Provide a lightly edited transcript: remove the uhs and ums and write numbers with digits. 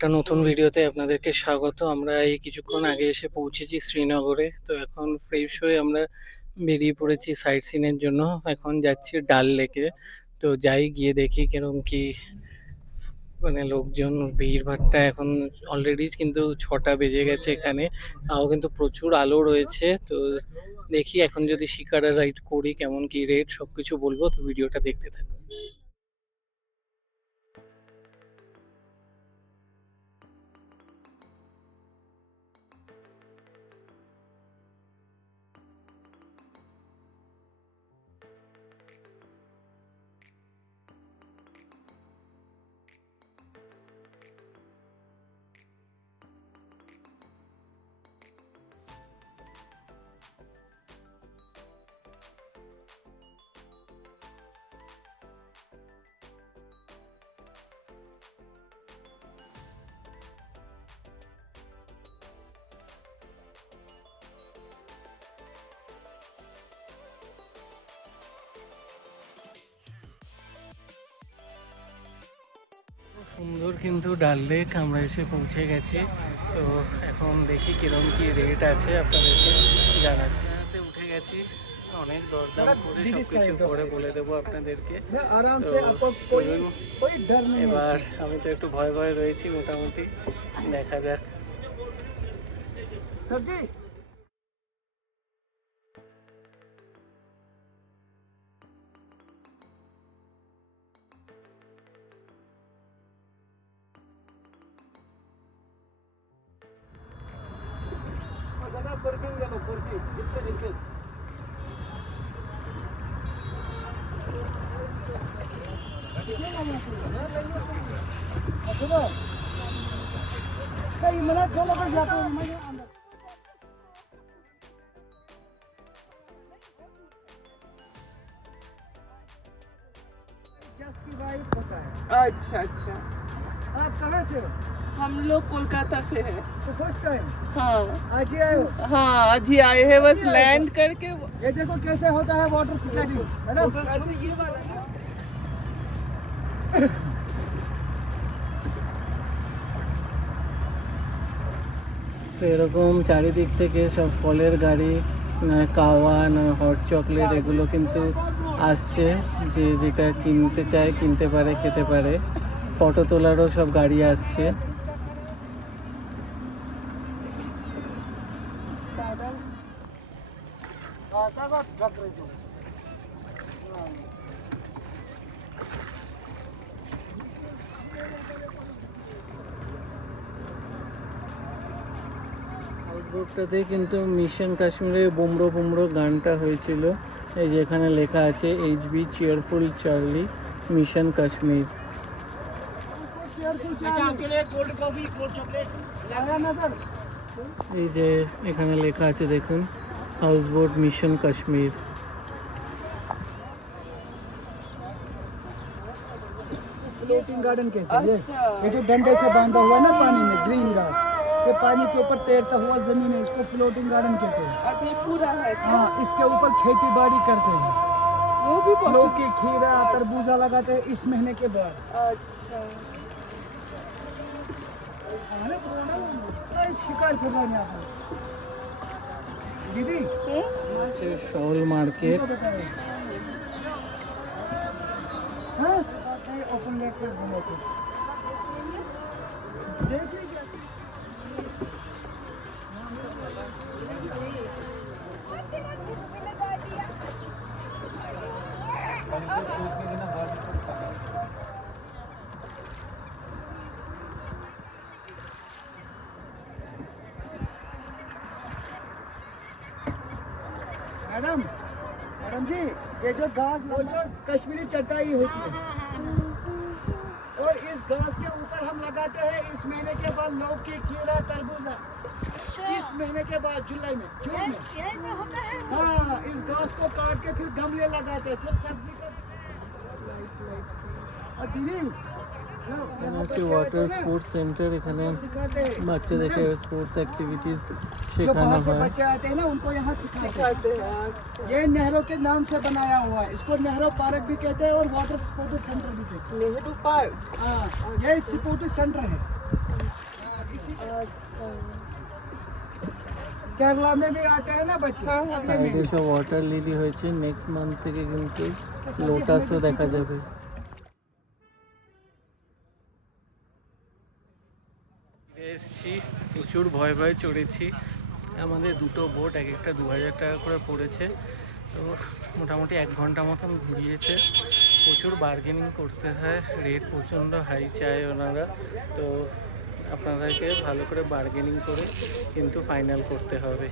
একটা নতুন ভিডিওতে আপনাদেরকে স্বাগত। আমরা এই কিছুক্ষণ আগে এসে পৌঁছেছি শ্রীনগরে। তো এখন ফ্রেশ হয়ে আমরা বেরিয়ে পড়েছি সাইট সিনের জন্য। এখন যাচ্ছি ডাল লেকে। তো যাই গিয়ে দেখি কিরকম কি মানে লোকজন ভিড়ভাট্টা এখন অলরেডি কিন্তু 6টা বেজে গেছে এখানে। তাও কিন্তু প্রচুর আলো রয়েছে। তো দেখি এখন যদি শিকারা রাইড করি কেমন কি রেট সবকিছু বলবো, তো ভিডিওটা দেখতে থাকুন। সুন্দর কিন্তু ডাল লেক আমরা এসে পৌঁছে গেছি। তো এখন দেখি কিরকম কি রেট আছে আপনাদেরকে জানাচ্ছি। উঠে গেছি, অনেক দরদাম করে সবকিছু পরে বলে দেবো আপনাদেরকে। এবার আমি তো একটু ভয় ভয় রয়েছি মোটামুটি, দেখা যাক। दादा परफ्यूम ले लो, परफ्यूम जितने जितने कई मना खोलो कर जाते हैं मैं अंदर गैस की वाइफ होता है। अच्छा अच्छा, आप कहाँ से हो? हम लोग कोलकाता से हैं। तो फर्स्ट टाइम हाँ आज ही आए हो? हाँ, आज ही आए हैं, बस लैंड करके। ये देखो कैसे होता है वाटर स्लाइडिंग, है ना? তো এরকম চারিদিক থেকে সব ফলের গাড়ি, কাওয়া না হট চকলেট এগুলো কিন্তু আসছে। যে যেটা কিনতে চায় কিনতে পারে, খেতে পারে। ফটো তোলারও সব গাড়ি আসছে। হাউসবোটটাতে কিন্তু মিশন কাশ্মীরের বুমরো বুমরো গানটা হয়েছিল। এই যে এখানে লেখা আছে HB cheerful Charlie mission Kashmir. अच्छा आपके लिए कोल्ड कॉफी कोल्ड चॉकलेट लाया नजर এই যে এখানে লেখা আছে দেখুন, houseboat mission Kashmir. Floating garden कहते हैं अच्छा। ये जो डंडे से बांधा हुआ है ना पानी में, ग्रीन घास, ये पानी के ऊपर तैरता हुआ जमीन है, इसको फ्लोटिंग गार्डन कहते हैं। अच्छा, ये पूरा है क्या? हाँ, इसके ऊपर खेती बाड़ी करते हैं, वो भी लोग पॉसिबल। की खीरा तरबूजा लगाते हैं इस महीने के बाद। अच्छा, शिकार कर रहा है यहाँ पर दीदी शॉल मार्केट। हाँ ओपन लेक पर घूमे थे देखिए क्या मैडम मैडम जी, ये जो घास वो जो कश्मीरी चटाई होती है और इस घास के ऊपर हम लगाते हैं इस महीने के बाद लौकी खीरा तरबूजा। इस महीने के बाद जुलाई में जून में होता है। हाँ, इस घास को काट के फिर गमले लगाते हैं, फिर सब्जी को और दीदी একটি ওয়াটার স্পোর্টস সেন্টার, এখানে सिखाते हैं বাচ্চাদেরকে স্পোর্টস অ্যাক্টিভিটিজ जो শেখানো बाहर से হয়। बच्चे आते हैं ना उनको यहाँ सिखाते हैं। सिखाते हैं। अच्छा, ये नेहरू के नाम से बनाया हुआ है, इसको नेहरू पार्क भी कहते हैं और वाटर स्पोर्ट्स सेंटर भी कहते हैं। नेहरू पार्क। हाँ, ये स्पोर्ट्स सेंटर है। अच्छा केरला में भी आते हैं ना बच्चे हाँ, हाँ। अगले সাইডে महीने সব ওয়াটার লিলি হয়েছে, নেক্সট মান্থ থেকে কিন্তু লোটাসও দেখা যাবে। ফিরে এসছি, প্রচুর ভয় ভয় চড়েছি। আমাদের দুটো বোট এক একটা 2000 টাকা করে পড়েছে। তো মোটামুটি 1 ঘন্টা মতন ঘুরিয়েছে। প্রচুর বার্গেনিং করতে হয়, রেট প্রচণ্ড হাই চায় ওনারা। তো আপনাদেরকে ভালো করে বার্গেনিং করে কিন্তু ফাইনাল করতে হবে।